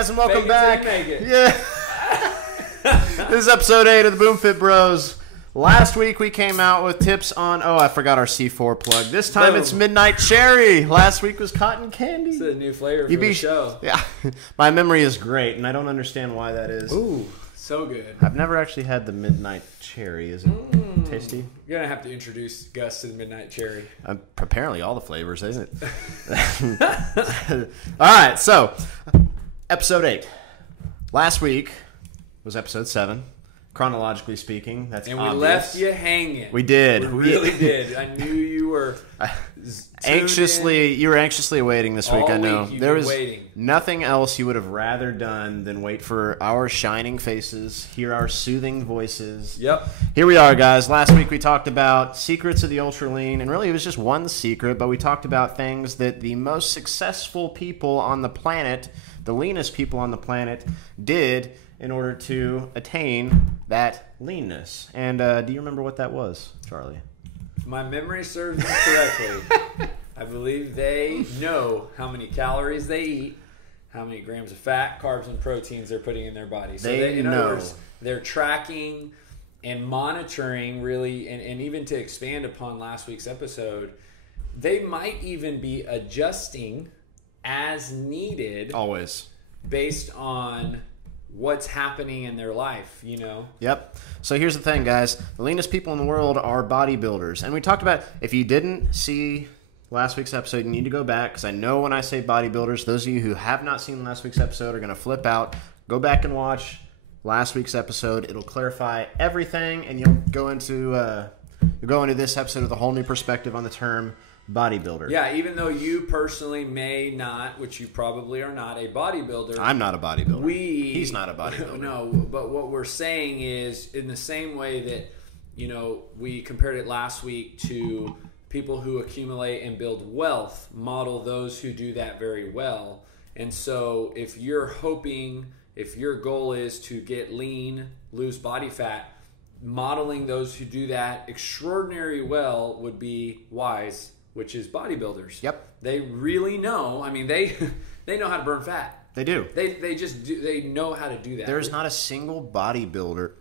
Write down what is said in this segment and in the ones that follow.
guys, and welcome back. Make it. Yeah. This is episode 8 of the BoomFitBros. Last week we came out with tips on, I forgot our C4 plug. This time It's Midnight Cherry. Last week was Cotton Candy. It's a new flavor for the show. Yeah. My memory is great, and I don't understand why that is. Ooh, so good. I've never actually had the Midnight Cherry. Is it tasty? You're going to have to introduce Gus to the Midnight Cherry. Apparently all the flavors, isn't it? All right, so episode 8. Last week was episode 7. Chronologically speaking, that's and obvious. We left you hanging. We did. We really did. I knew you were You were anxiously awaiting this week. All I know week there was waiting. Nothing else you would have rather done than wait for our shining faces, hear our soothing voices. Yep. Here we are, guys. Last week we talked about secrets of the ultra lean, and really it was just one secret, but we talked about things that the most successful people on the planet, the leanest people on the planet, did in order to attain that leanness. And do you remember what that was, Charlie? If my memory serves me correctly, I believe they know how many calories they eat, how many grams of fat, carbs, and proteins they're putting in their body. So in other words, they're tracking and monitoring really, and even to expand upon last week's episode, they might even be adjusting as needed. Always. Based on what's happening in their life, you know? Yep. So here's the thing, guys. The leanest people in the world are bodybuilders. And we talked about, if you didn't see last week's episode, you need to go back, because I know when I say bodybuilders, those of you who have not seen last week's episode are going to flip out. Go back and watch last week's episode. It'll clarify everything, and you'll go into this episode with a whole new perspective on the term bodybuilder. Yeah, even though you personally may not, which you probably are not, a bodybuilder. I'm not a bodybuilder. He's not a bodybuilder. No, but what we're saying is, in the same way that, you know, we compared it last week to people who accumulate and build wealth, model those who do that very well. And so if your goal is to get lean, lose body fat, modeling those who do that extraordinarily well would be wise, which is bodybuilders. Yep. They really know. I mean, they know how to burn fat. They do. They just do. They know how to do that. There is not a single bodybuilder.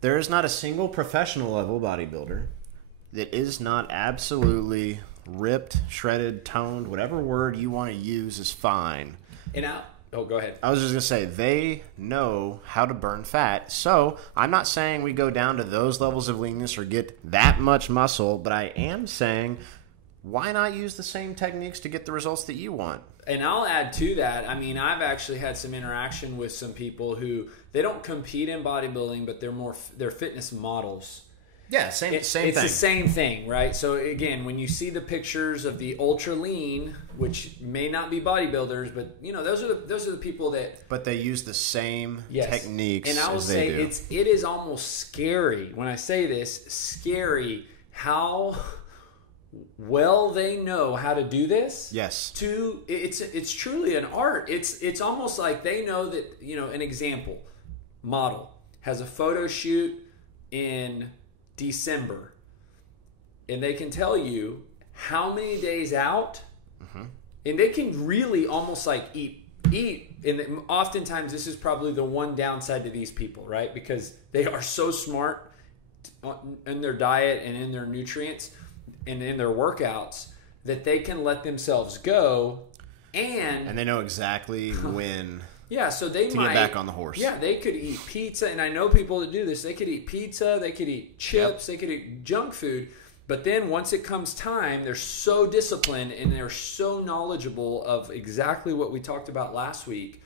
There is not a single professional level bodybuilder that is not absolutely ripped, shredded, toned. Whatever word you want to use is fine. Go ahead. I was just going to say, they know how to burn fat. So I'm not saying we go down to those levels of leanness or get that much muscle, but I am saying, why not use the same techniques to get the results that you want? And I'll add to that. I mean, I've actually had some interaction with some people who, they don't compete in bodybuilding, but they're fitness models. Yeah, same thing. It's the same thing, right? So again, when you see the pictures of the ultra lean, which may not be bodybuilders, but you know, those are the people that. But they use the same techniques. And I will say it is almost scary when I say this. Scary how well they know how to do this. Yes. It's truly an art. It's almost like they know that, you know, an example model has a photo shoot in December, and they can tell you how many days out, and they can really almost like eat. And oftentimes, this is probably the one downside to these people, right? Because they are so smart in their diet and in their nutrients and in their workouts that they can let themselves go, and they know exactly when. Yeah, so they might get back on the horse. Yeah, they could eat pizza, and I know people that do this. They could eat pizza, they could eat chips, they could eat junk food, but then once it comes time, they're so disciplined and they're so knowledgeable of exactly what we talked about last week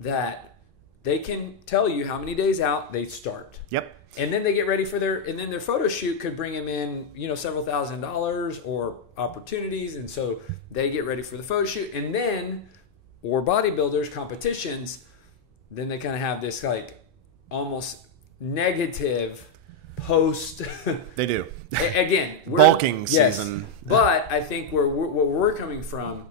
that they can tell you how many days out they start. Yep. And then they get ready for their photo shoot could bring them in, you know, several $1,000s or opportunities, and so they get ready for the photo shoot, and then. Or bodybuilders competitions, then they kind of have this like almost negative post. They do. Again, bulking season. But I think what we're coming from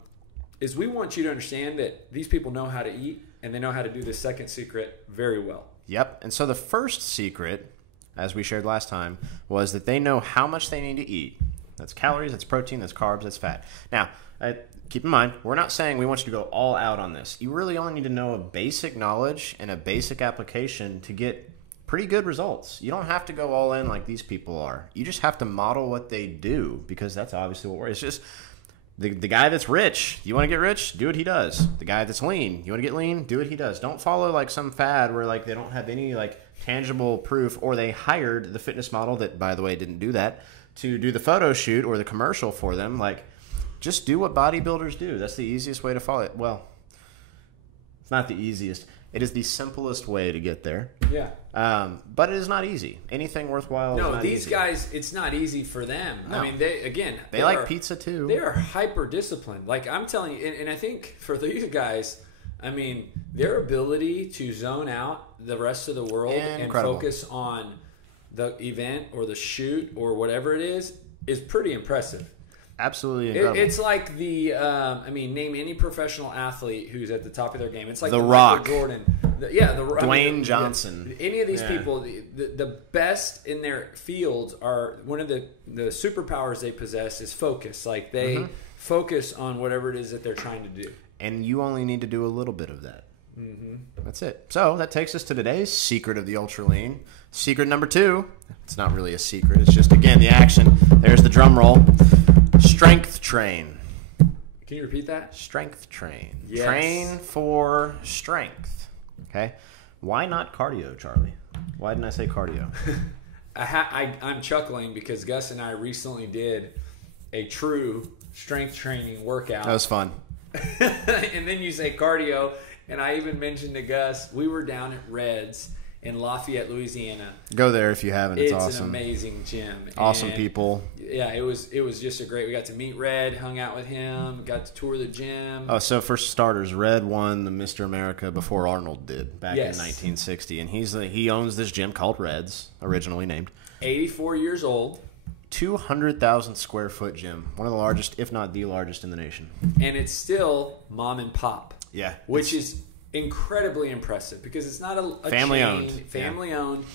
is we want you to understand that these people know how to eat, and they know how to do the second secret very well. Yep. And so the first secret, as we shared last time, was that they know how much they need to eat. That's calories, that's protein, that's carbs, that's fat. Now, keep in mind, we're not saying we want you to go all out on this. You really only need to know a basic knowledge and a basic application to get pretty good results. You don't have to go all in like these people are. You just have to model what they do, because that's obviously what we're. It's just the guy that's rich. You want to get rich? Do what he does. The guy that's lean. You want to get lean? Do what he does. Don't follow like some fad where like they don't have any like tangible proof, or they hired the fitness model that, by the way, didn't do that to do the photo shoot or the commercial for them. Like, just do what bodybuilders do. That's the easiest way to follow it. Well, it's not the easiest. It is the simplest way to get there. Yeah. But it is not easy. Anything worthwhile is not these easy. guys, it's not easy for them. No. I mean, they like pizza too. They are hyper disciplined. Like, I'm telling you, and I think for these guys, I mean, their ability to zone out the rest of the world and focus on the event or the shoot or whatever it is pretty impressive. Absolutely incredible. It's like name any professional athlete who's at the top of their game. It's like The Rock. Jordan. Dwayne Johnson. Any of these people, the best in their fields are, one of the superpowers they possess is focus. Like, they focus on whatever it is that they're trying to do. And you only need to do a little bit of that. That's it. So that takes us to today's secret of the ultra lean. Secret number 2. It's not really a secret. It's just, again, the action. There's the drum roll. Strength train. Can you repeat that? Strength train. Yes. Train for strength. Okay. Why not cardio, Charlie? Why didn't I say cardio? I'm chuckling because Gus and I recently did a true strength training workout. That was fun. And then you say cardio, and I even mentioned to Gus, we were down at Red's in Lafayette, Louisiana. Go there if you haven't. It's awesome. An amazing gym. Awesome and people. Yeah, it was just a great. We got to meet Red, hung out with him, got to tour the gym. Oh, so for starters, Red won the Mr. America before Arnold did back in Yes. 1960, and he owns this gym called Red's, originally named. 84 years old. 200,000 square foot gym, one of the largest, if not the largest, in the nation. And it's still mom and pop. Yeah, which is incredibly impressive because it's not a family chain, owned. Family owned.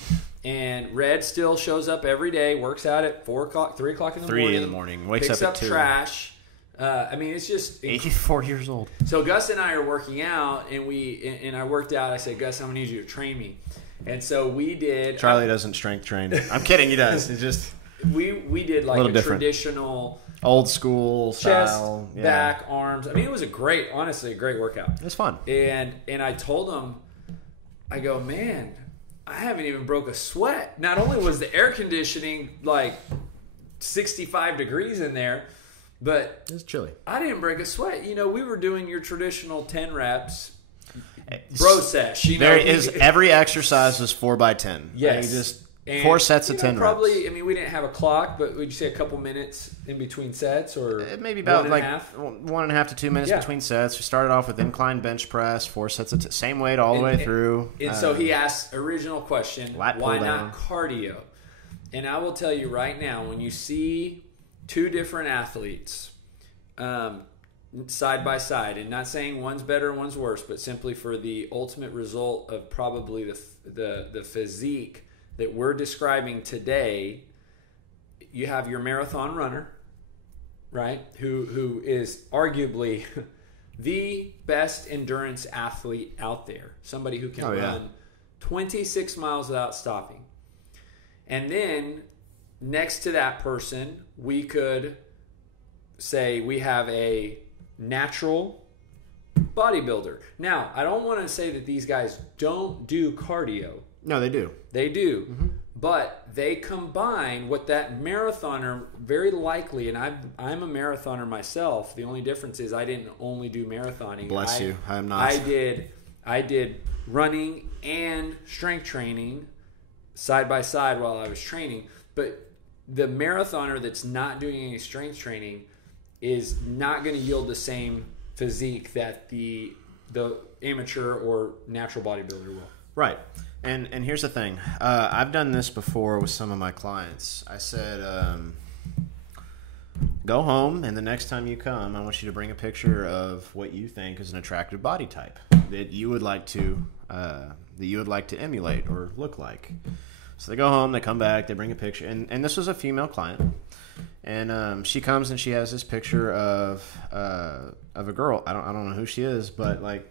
And Red still shows up every day, works out at 4 o'clock, 3 o'clock in the morning. 3 in the morning, wakes picks up at 2. Trash. I mean, it's just 84 years old. So Gus and I are working out, and I worked out. I said, Gus, I'm gonna need you to train me. And so we did. Charlie doesn't strength train. I'm kidding. He does. It's just we did like a traditional old school chest, style, back, arms. I mean, it was honestly a great workout. It was fun. And I told him, I go, man, I haven't even broke a sweat. Not only was the air conditioning like 65 degrees in there, but it was chilly. I didn't break a sweat. You know, we were doing your traditional 10 reps bro sesh. You know, every exercise was 4x10. Yes. Just 4 sets of 10 probably, reps. I mean, we didn't have a clock, but would you say a couple minutes in between sets, or maybe about 1.5 to 2 minutes between sets. We started off with incline bench press, 4 sets of same weight all the way through. And so he asked original question, lat why pull not down. cardio? And I will tell you right now, when you see 2 different athletes side by side, and not saying one's better and one's worse, but simply for the ultimate result of probably the physique that we're describing today, you have your marathon runner, right? Who is arguably the best endurance athlete out there. Somebody who can run 26 miles without stopping. And then next to that person, we could say we have a natural bodybuilder. Now, I don't want to say that these guys don't do cardio. No, they do. They do. Mm-hmm. But they combine what that marathoner very likely, and I'm a marathoner myself. The only difference is I didn't only do marathoning. Bless you. I am not. I did running and strength training side by side while I was training. But the marathoner that's not doing any strength training is not going to yield the same physique that the amateur or natural bodybuilder will. Right. And here's the thing. I've done this before with some of my clients. I said, go home, and the next time you come, I want you to bring a picture of what you think is an attractive body type that you would like to emulate or look like. So they go home, they come back, they bring a picture, and this was a female client. And she comes and she has this picture of a girl. I don't know who she is, but like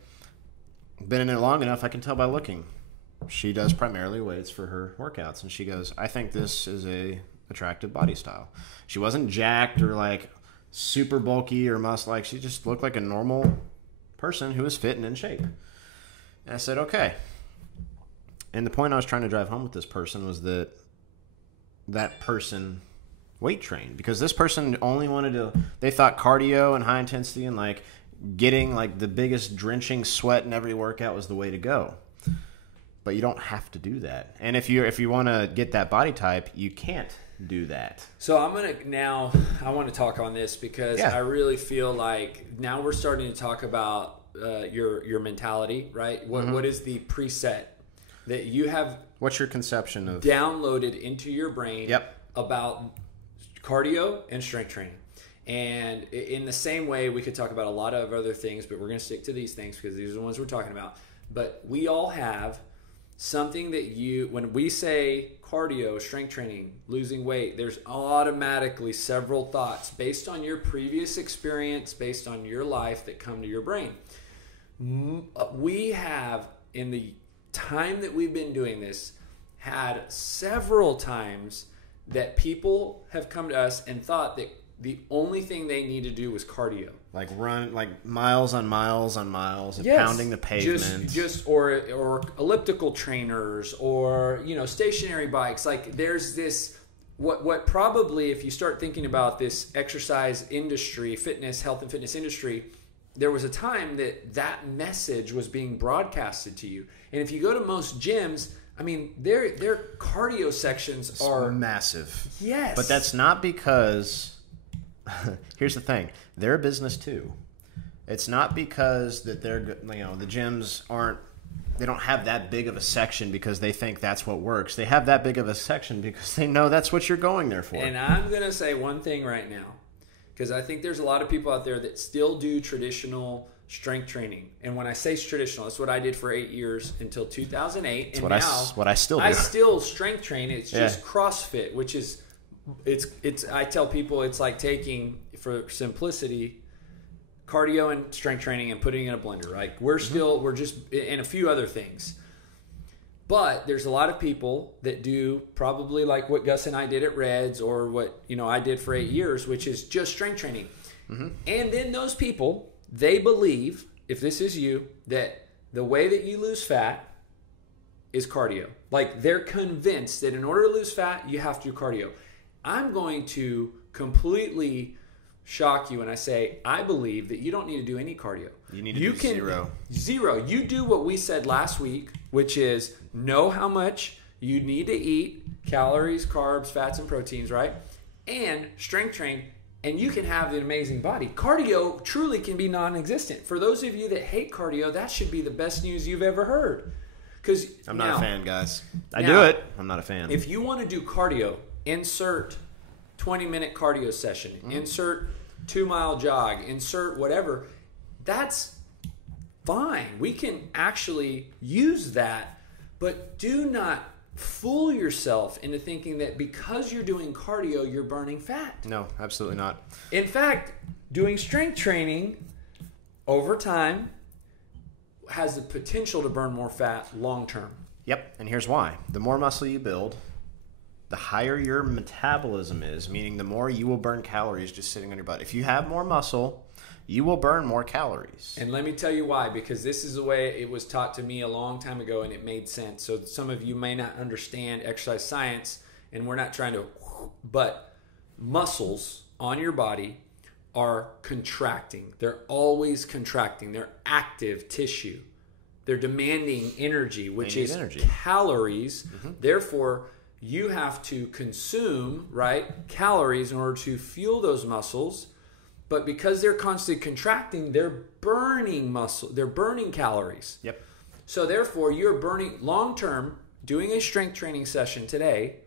been in it long enough, I can tell by looking. She does primarily weights for her workouts, and she goes, "I think this is a attractive body style." She wasn't jacked or like super bulky or like she just looked like a normal person who was fit and in shape. And I said, "Okay." And the point I was trying to drive home with this person was that person weight trained, because this person only wanted to, they thought cardio and high intensity and like getting like the biggest drenching sweat in every workout was the way to go. But you don't have to do that. And if you want to get that body type, you can't do that. So I want to talk on this because I really feel like now we're starting to talk about your mentality, right? What is the preset that you have? What's your conception of downloaded into your brain about cardio and strength training? And in the same way, we could talk about a lot of other things, but we're going to stick to these things because these are the ones we're talking about. But we all have something that when we say cardio, strength training, losing weight, there's automatically several thoughts based on your previous experience, based on your life that come to your brain. We have, in the time that we've been doing this, had several times that people have come to us and thought that the only thing they need to do was cardio. Like run like miles on miles on miles and pounding the pavement. Just or elliptical trainers or stationary bikes. Like there's this what probably, if you start thinking about this exercise industry, health and fitness industry, there was a time that message was being broadcasted to you. And if you go to most gyms, I mean, their cardio sections are massive. Yes. But that's not because here's the thing. They're a business too. It's not because that they're, the gyms they don't have that big of a section because they think that's what works. They have that big of a section because they know that's what you're going there for. And I'm going to say one thing right now, because I think there's a lot of people out there that still do traditional strength training. And when I say traditional, that's what I did for 8 years until 2008. And what I still do. I still strength train. It's just CrossFit, which is it's. I tell people it's like taking, for simplicity, cardio and strength training and putting it in a blender. Right? We're just and a few other things. But there's a lot of people that do probably like what Gus and I did at Reds, or what I did for 8 years, which is just strength training. Mm-hmm. And then those people, they believe, if this is you, that the way that you lose fat is cardio. Like they're convinced that in order to lose fat, you have to do cardio. I'm going to completely shock you when I say I believe that you don't need to do any cardio. You need to do zero. Zero. You do what we said last week, which is know how much you need to eat, calories, carbs, fats, and proteins, right? And strength train, and you can have an amazing body. Cardio truly can be non-existent. For those of you that hate cardio, that should be the best news you've ever heard. Because I'm not a fan, guys. I do it. I'm not a fan. If you want to do cardio, insert 20-minute cardio session, insert 2-mile jog, insert whatever. That's fine. We can actually use that, but do not fool yourself into thinking that because you're doing cardio, you're burning fat. No, absolutely not. In fact, doing strength training over time has the potential to burn more fat long term. Yep, and here's why. The more muscle you build, the higher your metabolism is, meaning the more you will burn calories just sitting on your butt. If you have more muscle, you will burn more calories. And let me tell you why, because this is the way it was taught to me a long time ago, and it made sense. So some of you may not understand exercise science, and we're not trying to, but muscles on your body are contracting. They're always contracting. They're active tissue. They're demanding energy, which is calories. Mm-hmm. Therefore, you have to consume, calories in order to fuel those muscles. But because they're constantly contracting, they're burning muscle. They're burning calories. Yep. So therefore, you're burning long-term, doing a strength training session today,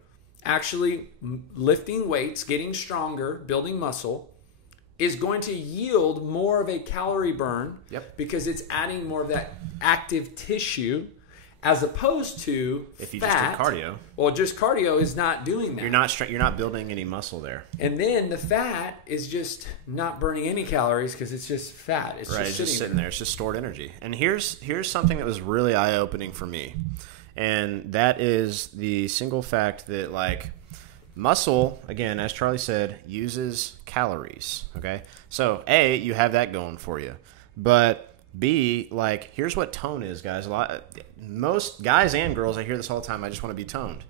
actually lifting weights, getting stronger, building muscle, is going to yield more of a calorie burn. Yep. Because it's adding more of that active tissue. as opposed to if you fat. just do cardio. Well, just cardio is not doing that. You're not building any muscle there. And then the fat is just not burning any calories because it's just fat. It's just sitting there. It's just stored energy. And here's something that was really eye-opening for me. And that is the single fact that, like, muscle, again, as Charlie said, uses calories, okay? So, A, you have that going for you. But B, like, here's what tone is, guys. Most guys and girls, I hear this all the time, I just want to be toned.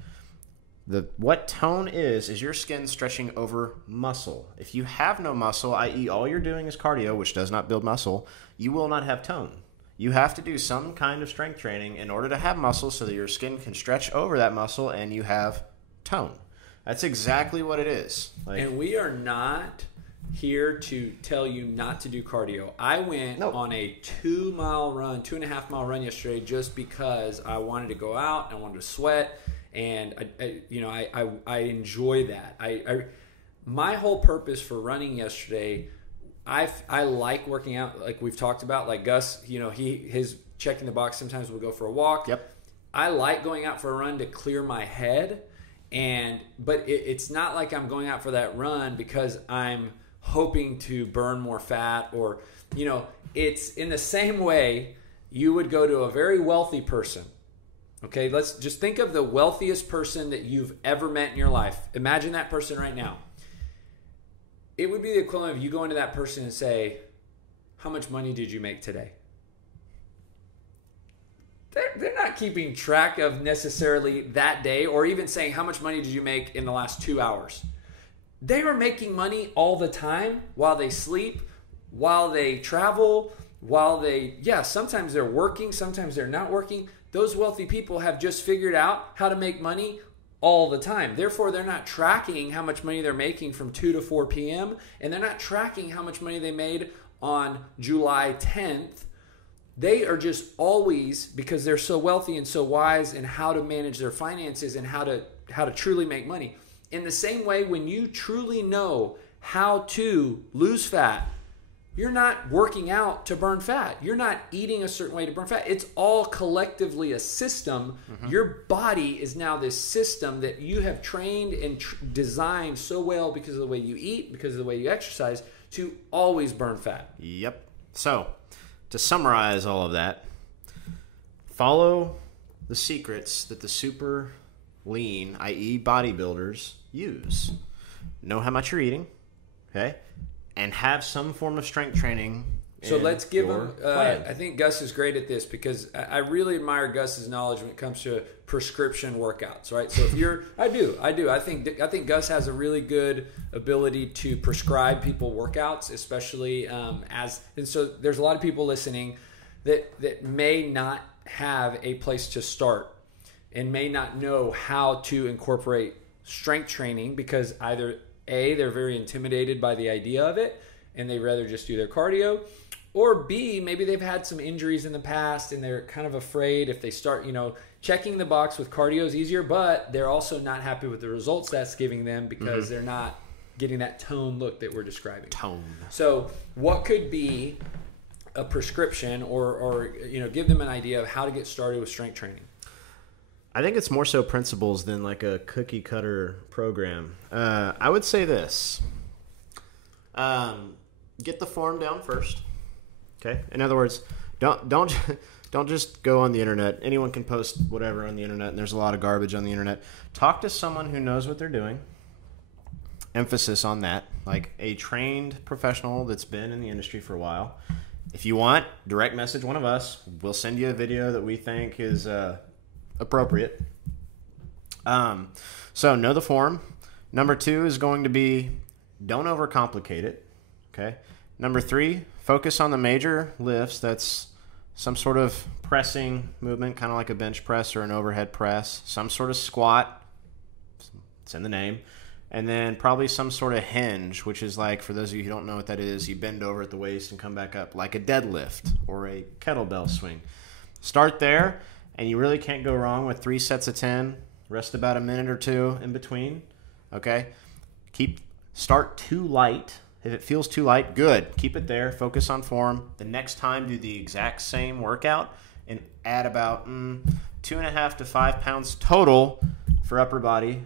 What tone is your skin stretching over muscle. If you have no muscle, i.e. all you're doing is cardio, which does not build muscle, you will not have tone. You have to do some kind of strength training in order to have muscle so that your skin can stretch over that muscle and you have tone. That's exactly what it is. And we are not here to tell you not to do cardio. I went on a 2.5 mile run yesterday just because I wanted to go out, I wanted to sweat, and I enjoy that. My whole purpose for running yesterday, I like working out, like we've talked about, like Gus, his checking the box, sometimes we'll go for a walk. Yep. I like going out for a run to clear my head, but it's not like I'm going out for that run because I'm hoping to burn more fat, or it's in the same way you would go to a very wealthy person. Okay, let's just think of the wealthiest person that you've ever met in your life. Imagine that person right now. It would be the equivalent of you going to that person and say, how much money did you make today? They're not keeping track of necessarily that day, or even saying, how much money did you make in the last 2 hours? They are making money all the time while they sleep, while they travel, sometimes they're working, sometimes they're not working. Those wealthy people have just figured out how to make money all the time. Therefore, they're not tracking how much money they're making from 2 to 4 p.m. and they're not tracking how much money they made on July 10th. They are just always, because they're so wealthy and so wise in how to manage their finances and how to truly make money. In the same way, when you truly know how to lose fat, you're not working out to burn fat. You're not eating a certain way to burn fat. It's all collectively a system. Mm-hmm. Your body is now this system that you have trained and designed so well because of the way you eat, because of the way you exercise, to always burn fat. Yep. So, to summarize all of that, follow the secrets that the super lean, i.e. bodybuilders, use. Know how much you're eating, okay? And have some form of strength training. So let's give them, I think Gus is great at this because I really admire Gus's knowledge when it comes to prescription workouts, right? So if you're, I do. I think Gus has a really good ability to prescribe people workouts, especially and so there's a lot of people listening that may not have a place to start and may not know how to incorporate strength training because either A, they're very intimidated by the idea of it and they'd rather just do their cardio, or B, maybe they've had some injuries in the past and they're kind of afraid if they start, checking the box with cardio is easier, but they're also not happy with the results that's giving them because they're not getting that tone look that we're describing. Tone. So what could be a prescription or give them an idea of how to get started with strength training? I think it's more so principles than like a cookie cutter program. I would say this. Get the form down first. Okay? In other words, don't just go on the internet. Anyone can post whatever on the internet, and there's a lot of garbage on the internet. Talk to someone who knows what they're doing. Emphasis on that. Like a trained professional that's been in the industry for a while. If you want, direct message one of us. We'll send you a video that we think is appropriate. So know the form. Number 2 is going to be don't overcomplicate it. Okay. Number 3, focus on the major lifts. That's some sort of pressing movement, kind of like a bench press or an overhead press, some sort of squat. It's in the name. And then probably some sort of hinge, which is like, for those of you who don't know what that is, you bend over at the waist and come back up, like a deadlift or a kettlebell swing. Start there. And you really can't go wrong with 3 sets of 10. Rest about a minute or 2 in between. Okay? Start too light. If it feels too light, good. Keep it there. Focus on form. The next time, do the exact same workout and add about 10 2.5 to 5 pounds total for upper body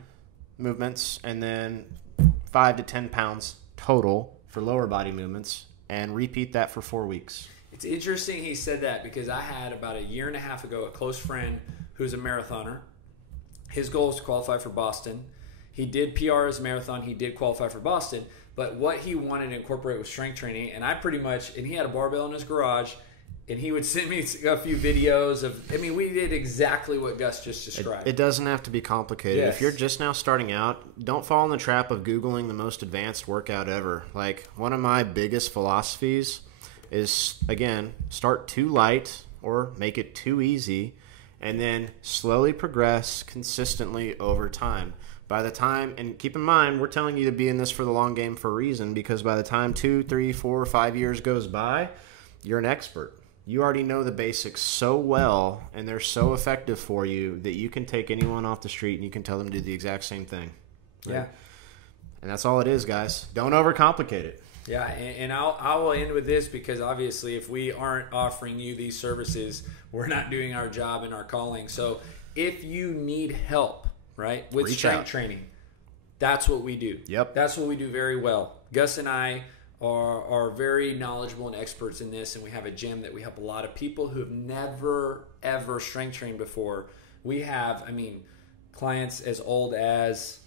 movements, and then 5 to 10 pounds total for lower body movements, and repeat that for 4 weeks. It's interesting he said that because I had about a year and a half ago a close friend who's a marathoner. His goal is to qualify for Boston. He did PR as a marathon. He did qualify for Boston. But what he wanted to incorporate was strength training. And I pretty much, and he had a barbell in his garage, and he would send me a few videos of, I mean, we did exactly what Gus just described. It doesn't have to be complicated. Yes. If you're just now starting out, don't fall in the trap of Googling the most advanced workout ever. Like, one of my biggest philosophies is, again, start too light or make it too easy, and then slowly progress consistently over time. By the time, and keep in mind, we're telling you to be in this for the long game for a reason, because by the time 2, 3, 4, 5 years goes by, you're an expert. You already know the basics so well, and they're so effective for you that you can take anyone off the street and you can tell them to do the exact same thing. Right? Yeah. And that's all it is, guys. Don't overcomplicate it. Yeah, and I will end with this, because obviously if we aren't offering you these services, we're not doing our job and our calling. So if you need help, right, with strength training, that's what we do. Yep. That's what we do very well. Gus and I are very knowledgeable and experts in this, and we have a gym that we help a lot of people who have never, ever strength trained before. We have, I mean, clients as old as...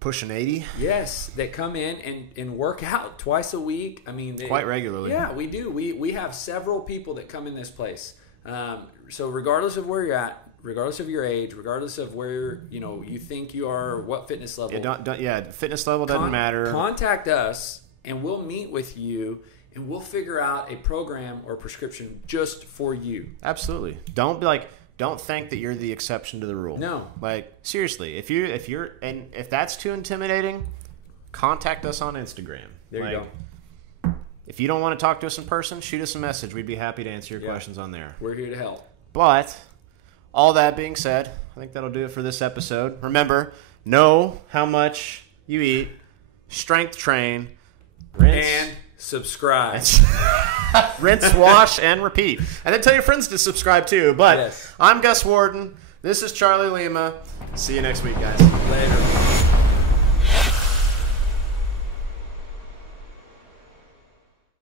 Pushing 80? Yes, that come in and work out twice a week. I mean, quite regularly. Yeah, we do. We have several people that come in this place. So regardless of where you're at, regardless of your age, regardless of where you think you are, what fitness level. Fitness level doesn't matter. Contact us, and we'll meet with you, and we'll figure out a program or prescription just for you. Absolutely. Don't think that you're the exception to the rule. No. Like, seriously, if that's too intimidating, contact us on Instagram. There you go. If you don't want to talk to us in person, shoot us a message. We'd be happy to answer your questions on there. We're here to help. But all that being said, I think that'll do it for this episode. Remember, know how much you eat, strength train, rinse, and subscribe. Rinse, wash, and repeat. And then tell your friends to subscribe too. But yes. I'm Gus Warden. This is Charlie Lima. See you next week, guys. Later.